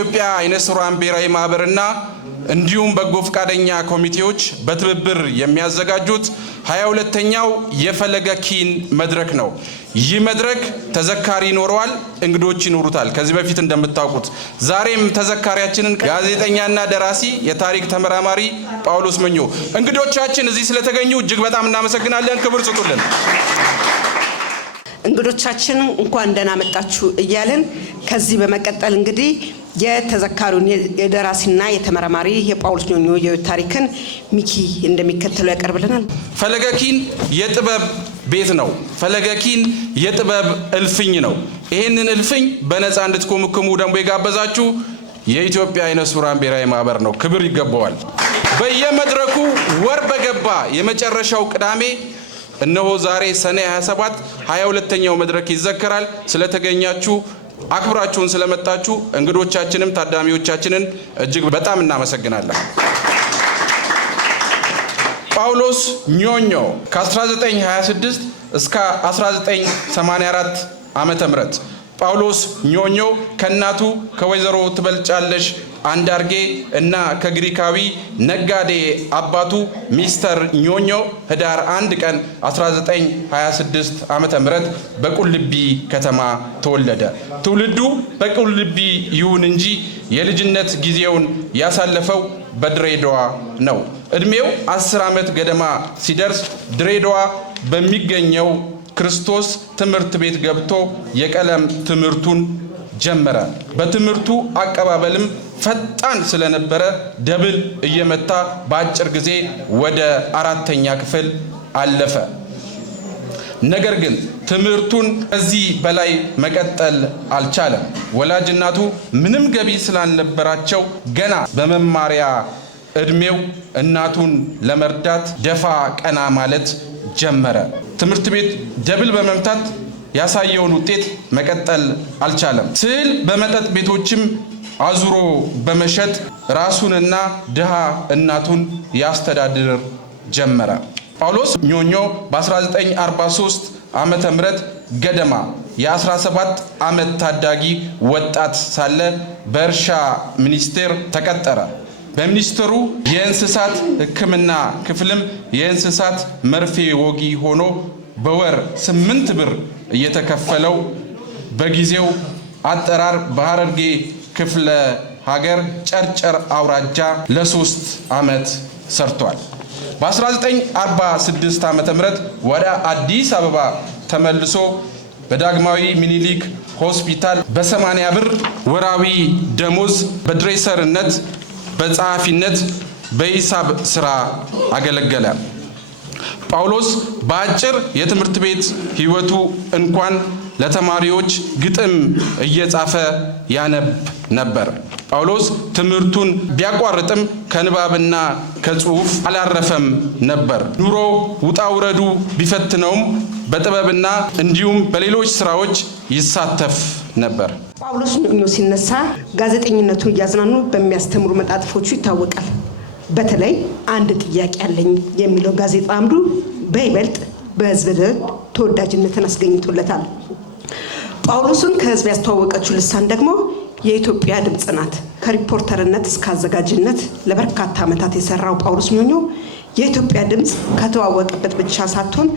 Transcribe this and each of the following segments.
የኢትዮጵያ አይነ ስውራን ብሔራዊ ማህበርና እንዲሁም በጎ ፈቃደኛ ኮሚቴዎች በትብብር የሚያዘጋጁት 22ኛው የፈለገ ኪን መድረክ ነው። ይህ መድረክ ተዘካሪ ይኖረዋል፣ እንግዶች ይኖሩታል። ከዚህ በፊት እንደምታውቁት ዛሬም ተዘካሪያችንን ጋዜጠኛና ደራሲ የታሪክ ተመራማሪ ጳውሎስ መኞ እንግዶቻችን እዚህ ስለተገኙ እጅግ በጣም እናመሰግናለን። ክብር ስጡልን። እንግዶቻችን እንኳን ደህና መጣችሁ እያልን ከዚህ በመቀጠል እንግዲህ የተዘካሪውን የደራሲና የተመራማሪ የጳውሎስ ኞኞ የታሪክን ሚኪ እንደሚከተለው ያቀርብልናል። ፈለገ ኪን የጥበብ ቤት ነው። ፈለገ ኪን የጥበብ እልፍኝ ነው። ይህንን እልፍኝ በነፃ እንድትኮመኩሙ ደግሞ የጋበዛችሁ የኢትዮጵያ አይነ ስውራን ብሔራዊ ማህበር ነው። ክብር ይገባዋል። በየመድረኩ ወር በገባ የመጨረሻው ቅዳሜ እነሆ ዛሬ ሰኔ 27 22ኛው መድረክ ይዘከራል። ስለተገኛችሁ አክብራችሁን ስለመጣችሁ እንግዶቻችንም ታዳሚዎቻችንን እጅግ በጣም እናመሰግናለን። ጳውሎስ ኞኞ ከ1926 እስከ 1984 ዓመተ ምህረት ጳውሎስ ኞኞ ከእናቱ ከወይዘሮ ትበልጫለሽ አንዳርጌ እና ከግሪካዊ ነጋዴ አባቱ ሚስተር ኞኞ ህዳር 1 ቀን 1926 ዓመተ ምህረት በቁልቢ ከተማ ተወለደ። ትውልዱ በቁልቢ ይሁን እንጂ የልጅነት ጊዜውን ያሳለፈው በድሬዳዋ ነው። እድሜው 10 ዓመት ገደማ ሲደርስ ድሬዳዋ በሚገኘው ክርስቶስ ትምህርት ቤት ገብቶ የቀለም ትምህርቱን ጀመረ። በትምህርቱ አቀባበልም ፈጣን ስለነበረ ደብል እየመታ በአጭር ጊዜ ወደ 4ኛ ክፍል አለፈ። ነገር ግን ትምህርቱን ከዚህ በላይ መቀጠል አልቻለም። ወላጅ እናቱ ምንም ገቢ ስላልነበራቸው ገና በመማሪያ እድሜው እናቱን ለመርዳት ደፋ ቀና ማለት ጀመረ። ትምህርት ቤት ደብል በመምታት ያሳየውን ውጤት መቀጠል አልቻለም። ስዕል በመጠጥ ቤቶችም አዙሮ በመሸጥ ራሱንና ድሃ እናቱን ያስተዳድር ጀመረ። ጳውሎስ ኞኞ በ1943 ዓመተ ምህረት ገደማ የ17 ዓመት ታዳጊ ወጣት ሳለ በእርሻ ሚኒስቴር ተቀጠረ። በሚኒስትሩ የእንስሳት ሕክምና ክፍልም የእንስሳት መርፌ ወጊ ሆኖ በወር 8 ብር እየተከፈለው በጊዜው አጠራር በሐረርጌ ክፍለ ሀገር ጨርጨር አውራጃ ለ3 ዓመት ሰርቷል። በ1946 ዓመተ ምህረት ወደ አዲስ አበባ ተመልሶ በዳግማዊ ሚኒሊክ ሆስፒታል በ80 ብር ወራዊ ደሞዝ በድሬሰርነት በጸሐፊነት በሂሳብ ስራ አገለገለ። ጳውሎስ በአጭር የትምህርት ቤት ህይወቱ እንኳን ለተማሪዎች ግጥም እየጻፈ ያነብ ነበር። ጳውሎስ ትምህርቱን ቢያቋርጥም ከንባብና ከጽሑፍ አላረፈም ነበር። ኑሮ ውጣ ውረዱ ቢፈትነውም በጥበብና እንዲሁም በሌሎች ስራዎች ይሳተፍ ነበር። ጳውሎስ ኞኞ ሲነሳ ጋዜጠኝነቱ እያዝናኑ በሚያስተምሩ መጣጥፎቹ ይታወቃል። በተለይ አንድ ጥያቄ አለኝ የሚለው ጋዜጣ አምዱ በይበልጥ በህዝብ ዘንድ ተወዳጅነትን አስገኝቶለታል። ጳውሎስን ከህዝብ ያስተዋወቀችው ልሳን ደግሞ የኢትዮጵያ ድምጽ ናት። ከሪፖርተርነት እስከ አዘጋጅነት ለበርካታ ዓመታት የሰራው ጳውሎስ ኞኞ የኢትዮጵያ ድምጽ ከተዋወቀበት ብቻ ሳትሆን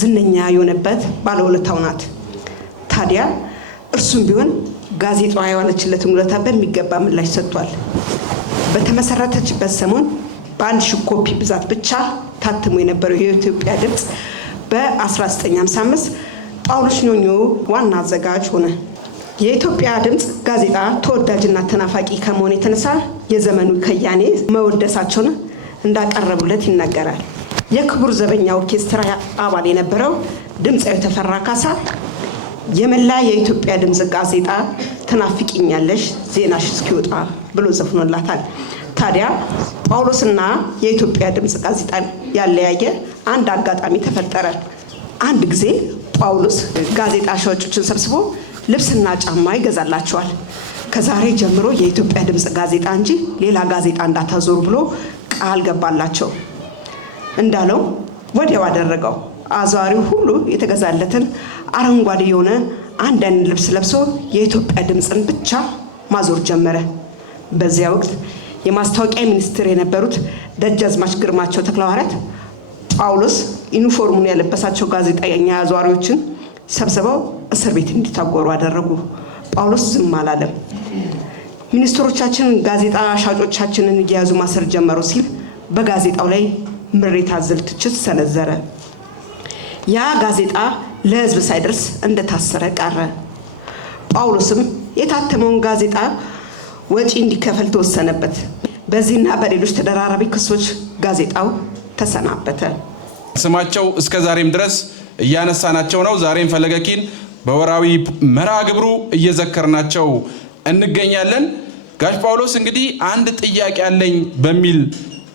ዝነኛ የሆነበት ባለውለታው ናት። ታዲያ እርሱም ቢሆን ጋዜጣዋ የዋለችለትን ውለታ በሚገባ ምላሽ ሰጥቷል። በተመሰረተችበት ሰሞን በ1000 ኮፒ ብዛት ብቻ ታትሞ የነበረው የኢትዮጵያ ድምጽ በ1955 ጳውሎስ ኞኞ ዋና አዘጋጅ ሆነ። የኢትዮጵያ ድምጽ ጋዜጣ ተወዳጅና ተናፋቂ ከመሆኑ የተነሳ የዘመኑ ከያኔ መወደሳቸውን እንዳቀረቡለት ይናገራል። የክቡር ዘበኛ ኦርኬስትራ አባል የነበረው ድምፃዊ ተፈራ ካሳ የመላ የኢትዮጵያ ድምጽ ጋዜጣ ትናፍቂኛለሽ ዜናሽ እስኪወጣ ብሎ ዘፍኖላታል። ታዲያ ጳውሎስና የኢትዮጵያ ድምጽ ጋዜጣን ያለያየ አንድ አጋጣሚ ተፈጠረ። አንድ ጊዜ ጳውሎስ ጋዜጣ ሻጮችን ሰብስቦ ልብስና ጫማ ይገዛላቸዋል። ከዛሬ ጀምሮ የኢትዮጵያ ድምጽ ጋዜጣ እንጂ ሌላ ጋዜጣ እንዳታዞሩ ብሎ ቃል ገባላቸው። እንዳለው ወዲያው አደረገው። አዟሪው ሁሉ የተገዛለትን አረንጓዴ የሆነ አንድ አይነት ልብስ ለብሶ የኢትዮጵያ ድምጽን ብቻ ማዞር ጀመረ። በዚያ ወቅት የማስታወቂያ ሚኒስትር የነበሩት ደጃዝማች ግርማቸው ተክለሐዋርያት ጳውሎስ ዩኒፎርሙን ያለበሳቸው ጋዜጠኛ አዟሪዎችን ሰብስበው እስር ቤት እንዲታጎሩ አደረጉ። ጳውሎስ ዝም አላለም። ሚኒስትሮቻችን ጋዜጣ ሻጮቻችንን እየያዙ ማሰር ጀመሩ ሲል በጋዜጣው ላይ ምሬት አዘል ትችት ሰነዘረ። ያ ጋዜጣ ለሕዝብ ሳይደርስ እንደታሰረ ቀረ። ጳውሎስም የታተመውን ጋዜጣ ወጪ እንዲከፈል ተወሰነበት። በዚህና በሌሎች ተደራራቢ ክሶች ጋዜጣው ተሰናበተ። ስማቸው እስከ ዛሬም ድረስ እያነሳናቸው ነው። ዛሬም ፈለገ ኪን በወራዊ መርሃ ግብሩ እየዘከርናቸው እንገኛለን። ጋሽ ጳውሎስ እንግዲህ አንድ ጥያቄ አለኝ በሚል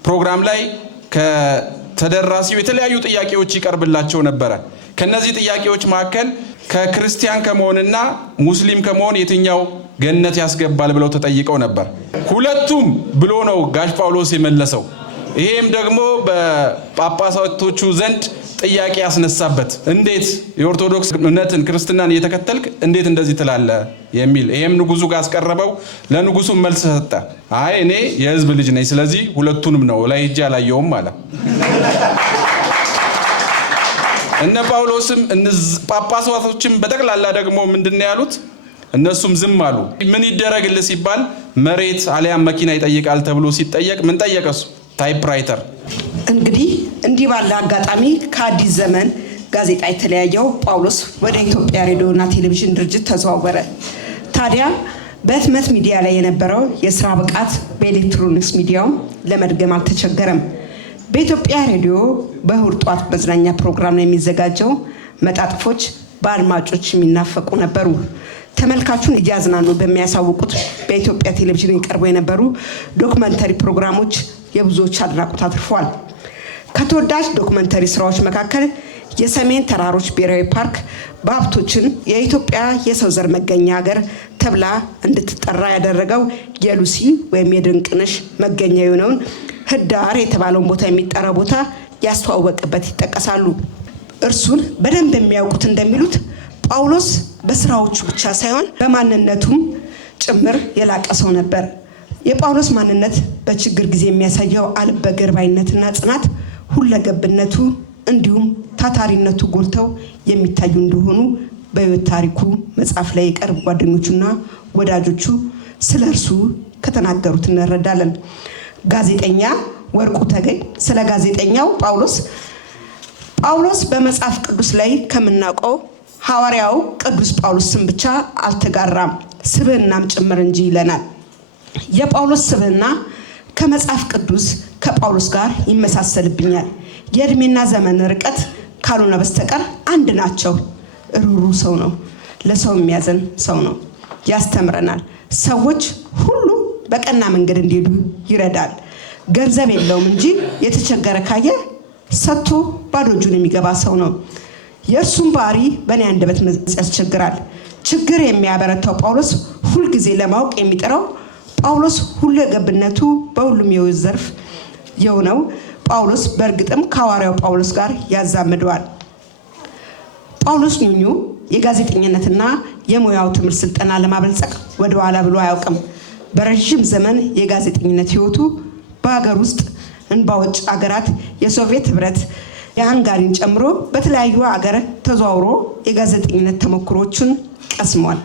ፕሮግራም ላይ ከተደራሲው የተለያዩ ጥያቄዎች ይቀርብላቸው ነበረ። ከነዚህ ጥያቄዎች መካከል ከክርስቲያን ከመሆንና ሙስሊም ከመሆን የትኛው ገነት ያስገባል ብለው ተጠይቀው ነበር። ሁለቱም ብሎ ነው ጋሽ ጳውሎስ የመለሰው። ይሄም ደግሞ በጳጳሳቶቹ ዘንድ ጥያቄ ያስነሳበት፣ እንዴት የኦርቶዶክስ እምነትን ክርስትናን እየተከተልክ እንዴት እንደዚህ ትላለህ የሚል። ይሄም ንጉሱ ጋር አስቀረበው። ለንጉሱ መልስ ሰጠ። አይ እኔ የሕዝብ ልጅ ነኝ፣ ስለዚህ ሁለቱንም ነው ላይ ሄጄ አላየውም አለ። እነ ጳውሎስም ጳጳሳቶችም በጠቅላላ ደግሞ ምንድነው ያሉት? እነሱም ዝም አሉ። ምን ይደረግልህ ሲባል መሬት አሊያም መኪና ይጠይቃል ተብሎ ሲጠየቅ ምን ጠየቀሱ? ታይፕራይተር። እንግዲህ እንዲህ ባለ አጋጣሚ ከአዲስ ዘመን ጋዜጣ የተለያየው ጳውሎስ ወደ ኢትዮጵያ ሬዲዮና ቴሌቪዥን ድርጅት ተዘዋወረ። ታዲያ በህትመት ሚዲያ ላይ የነበረው የስራ ብቃት በኤሌክትሮኒክስ ሚዲያው ለመድገም አልተቸገረም። በኢትዮጵያ ሬዲዮ በእሁድ ጧት መዝናኛ ፕሮግራም ላይ የሚዘጋጀው መጣጥፎች በአድማጮች የሚናፈቁ ነበሩ። ተመልካቹን እያዝናኑ በሚያሳውቁት በኢትዮጵያ ቴሌቪዥን ይቀርቡ የነበሩ ዶክመንተሪ ፕሮግራሞች የብዙዎች አድናቆት አትርፏል። ከተወዳጅ ዶክመንተሪ ስራዎች መካከል የሰሜን ተራሮች ብሔራዊ ፓርክ በሀብቶችን የኢትዮጵያ የሰው ዘር መገኛ ሀገር ተብላ እንድትጠራ ያደረገው የሉሲ ወይም የድንቅነሽ መገኛ የሆነውን ህዳር የተባለውን ቦታ የሚጠራ ቦታ ያስተዋወቀበት ይጠቀሳሉ። እርሱን በደንብ የሚያውቁት እንደሚሉት ጳውሎስ በስራዎቹ ብቻ ሳይሆን በማንነቱም ጭምር የላቀ ሰው ነበር። የጳውሎስ ማንነት በችግር ጊዜ የሚያሳየው አልበገር ባይነትና ጽናት፣ ሁለገብነቱ እንዲሁም ታታሪነቱ ጎልተው የሚታዩ እንደሆኑ በሕይወት ታሪኩ መጽሐፍ ላይ የቅርብ ጓደኞቹና ወዳጆቹ ስለ እርሱ ከተናገሩት እንረዳለን። ጋዜጠኛ ወርቁ ተገኝ ስለ ጋዜጠኛው ጳውሎስ በመጽሐፍ ቅዱስ ላይ ከምናውቀው ሐዋርያው ቅዱስ ጳውሎስ ስም ብቻ አልተጋራም፣ ስብዕናም ጭምር እንጂ ይለናል። የጳውሎስ ስብዕና ከመጽሐፍ ቅዱስ ከጳውሎስ ጋር ይመሳሰልብኛል። የእድሜና ዘመን ርቀት ካልሆነ በስተቀር አንድ ናቸው። ሩሩ ሰው ነው። ለሰው የሚያዘን ሰው ነው። ያስተምረናል። ሰዎች ሁሉ በቀና መንገድ እንዲሄዱ ይረዳል። ገንዘብ የለውም እንጂ የተቸገረ ካየ ሰጥቶ ባዶ እጁን የሚገባ ሰው ነው። የእርሱም ባህሪ በእኔ አንደበት ያስቸግራል። ችግር የሚያበረታው ጳውሎስ ሁልጊዜ ለማወቅ የሚጥረው ጳውሎስ ሁለገብነቱ በሁሉም የሕይወት ዘርፍ የሆነው ጳውሎስ በእርግጥም ከሐዋርያው ጳውሎስ ጋር ያዛምደዋል። ጳውሎስ ኞኞ የጋዜጠኝነትና የሙያው ትምህርት ስልጠና ለማበልጸግ ወደ ኋላ ብሎ አያውቅም። በረዥም ዘመን የጋዜጠኝነት ሕይወቱ በሀገር ውስጥ በውጭ አገራት የሶቪየት ህብረት የሃንጋሪን ጨምሮ በተለያዩ ሀገር ተዘዋውሮ የጋዜጠኝነት ተሞክሮችን ቀስሟል።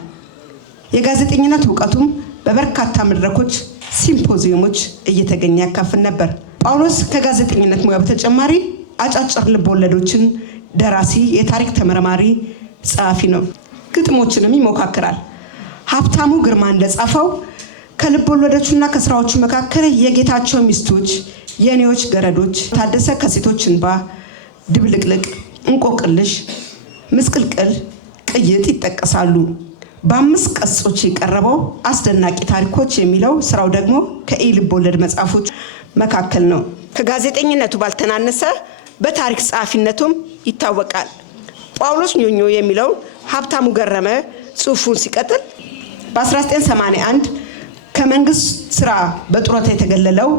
የጋዜጠኝነት እውቀቱም በበርካታ መድረኮች፣ ሲምፖዚየሞች እየተገኘ ያካፍል ነበር። ጳውሎስ ከጋዜጠኝነት ሙያ በተጨማሪ አጫጭር ልቦለዶችን ደራሲ፣ የታሪክ ተመራማሪ፣ ጸሐፊ ነው። ግጥሞችንም ይሞካክራል። ሀብታሙ ግርማ እንደጻፈው ከልቦለዶቹና ከስራዎቹ መካከል የጌታቸው ሚስቶች፣ የኔዎች ገረዶች፣ ታደሰ ከሴቶች እንባ፣ ድብልቅልቅ፣ እንቆቅልሽ፣ ምስቅልቅል፣ ቅይጥ ይጠቀሳሉ። በ5 ገጾች የቀረበው አስደናቂ ታሪኮች የሚለው ስራው ደግሞ ከኢ-ልቦለድ መጽሐፎች መካከል ነው። ከጋዜጠኝነቱ ባልተናነሰ በታሪክ ጸሐፊነቱም ይታወቃል። ጳውሎስ ኞኞ የሚለው ሀብታሙ ገረመ ጽሑፉን ሲቀጥል በ1981 ከመንግስት ስራ በጡረታ የተገለለው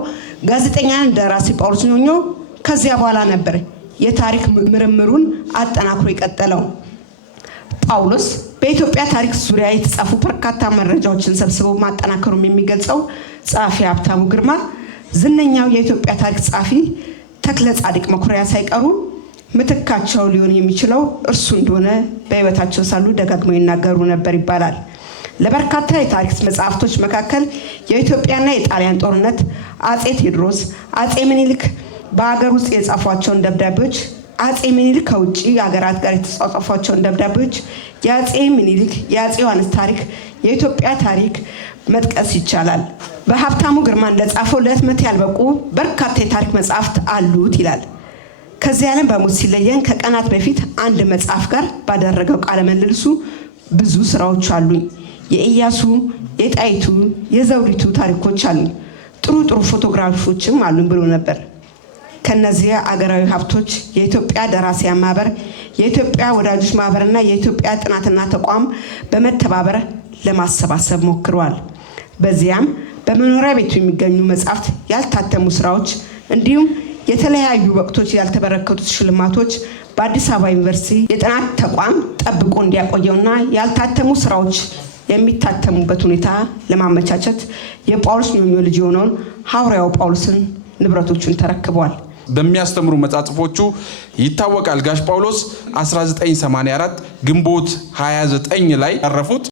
ጋዜጠኛና ደራሲ ጳውሎስ ኞኞ ከዚያ በኋላ ነበር የታሪክ ምርምሩን አጠናክሮ የቀጠለው። ጳውሎስ በኢትዮጵያ ታሪክ ዙሪያ የተጻፉ በርካታ መረጃዎችን ሰብስበው ማጠናከሩም የሚገልጸው ጸሐፊ ሀብታሙ ግርማ፣ ዝነኛው የኢትዮጵያ ታሪክ ጸሐፊ ተክለ ጻድቅ መኩሪያ ሳይቀሩ ምትካቸው ሊሆን የሚችለው እርሱ እንደሆነ በሕይወታቸው ሳሉ ደጋግመው ይናገሩ ነበር ይባላል። ለበርካታ የታሪክ መጽሐፍቶች መካከል የኢትዮጵያና የጣሊያን ጦርነት፣ አጼ ቴዎድሮስ፣ አጼ ምኒልክ በሀገር ውስጥ የጻፏቸውን ደብዳቤዎች፣ አጼ ምኒልክ ከውጭ ሀገራት ጋር የተጻጻፏቸውን ደብዳቤዎች፣ የአጼ ምኒልክ የአጼ ዮሐንስ ታሪክ፣ የኢትዮጵያ ታሪክ መጥቀስ ይቻላል። በሀብታሙ ግርማ እንደጻፈው ለህትመት ያልበቁ በርካታ የታሪክ መጽሐፍት አሉት ይላል። ከዚህ ዓለም በሞት ሲለየን ከቀናት በፊት አንድ መጽሐፍ ጋር ባደረገው ቃለ ምልልሱ ብዙ ስራዎች አሉኝ፣ የኢያሱ፣ የጣይቱ፣ የዘውዲቱ ታሪኮች አሉኝ፣ ጥሩ ፎቶግራፎችም አሉኝ ብሎ ነበር። ከነዚህ አገራዊ ሀብቶች የኢትዮጵያ ደራሲያን ማህበር፣ የኢትዮጵያ ወዳጆች ማህበርና የኢትዮጵያ ጥናትና ተቋም በመተባበር ለማሰባሰብ ሞክረዋል። በዚያም በመኖሪያ ቤቱ የሚገኙ መጽሐፍት፣ ያልታተሙ ስራዎች እንዲሁም የተለያዩ ወቅቶች ያልተበረከቱት ሽልማቶች በአዲስ አበባ ዩኒቨርሲቲ የጥናት ተቋም ጠብቆ እንዲያቆየውና ያልታተሙ ስራዎች የሚታተሙበት ሁኔታ ለማመቻቸት የጳውሎስ ኞኞ ልጅ የሆነውን ሐዋርያው ጳውሎስን ንብረቶቹን ተረክቧል። በሚያስተምሩ መጻጽፎቹ ይታወቃል። ጋሽ ጳውሎስ 1984 ግንቦት 29 ላይ ያረፉት